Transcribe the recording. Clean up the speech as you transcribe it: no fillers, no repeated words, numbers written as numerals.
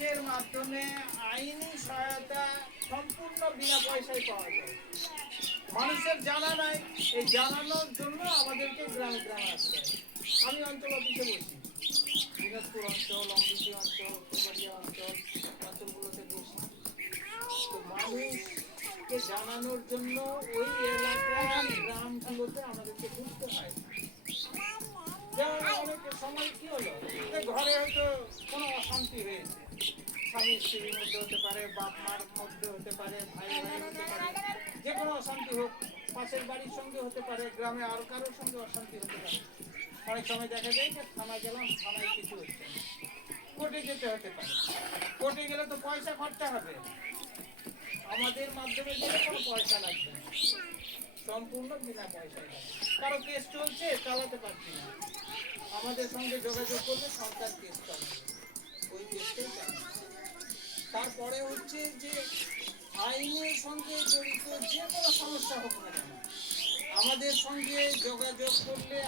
পুলিশের মাধ্যমে আইনি সহায়তা সম্পূর্ণ বিনা পয়সায় পাওয়া যায়। মানুষের জানা নাই, এই জানানোর জন্য আমাদেরকে গ্রামে গ্রামে আসতে হয়। আমি অঞ্চল অফিসে বসি, দিনাজপুর অঞ্চল, অমৃতি অঞ্চল, ফুলবাড়িয়া অঞ্চল অঞ্চলগুলোতে বসি। তো মানুষকে জানানোর জন্য ওই এলাকার গ্রামগুলোতে আমাদেরকে ঘুরতে হয়। যেমন অনেক সময় কি হলো, যে ঘরে হয়তো কোনো অশান্তি হয়েছে, স্বামী স্ত্রীর মধ্যে হতে পারে, বাপ মার মধ্যে হতে পারে, ভাই ভাইয়ের হতে পারে, যে কোনো অশান্তি হোক, পাশের বাড়ির সঙ্গে হতে পারে, গ্রামে আর কারোর সঙ্গে অশান্তি হতে পারে। অনেক সময় দেখা যায় যে থানায় গেলাম, থানায় কিছু হচ্ছে না, কোর্টে যেতে হতে পারে। কোর্টে গেলে তো পয়সা খরচা হবে, আমাদের মাধ্যমে গেলে কোনো পয়সা লাগবে না, সম্পূর্ণ বিনা পয়সায় হবে। কারো কেস চলছে, চালাতে পারছি না, আমাদের সঙ্গে যোগাযোগ করলে সরকার কেস চালাবে, ওই কেসটাই চালাবে। তারপরে হচ্ছে যে আইনের সঙ্গে জড়িত যে কোনো সমস্যা হোক না কেন, আমাদের সঙ্গে যোগাযোগ করলে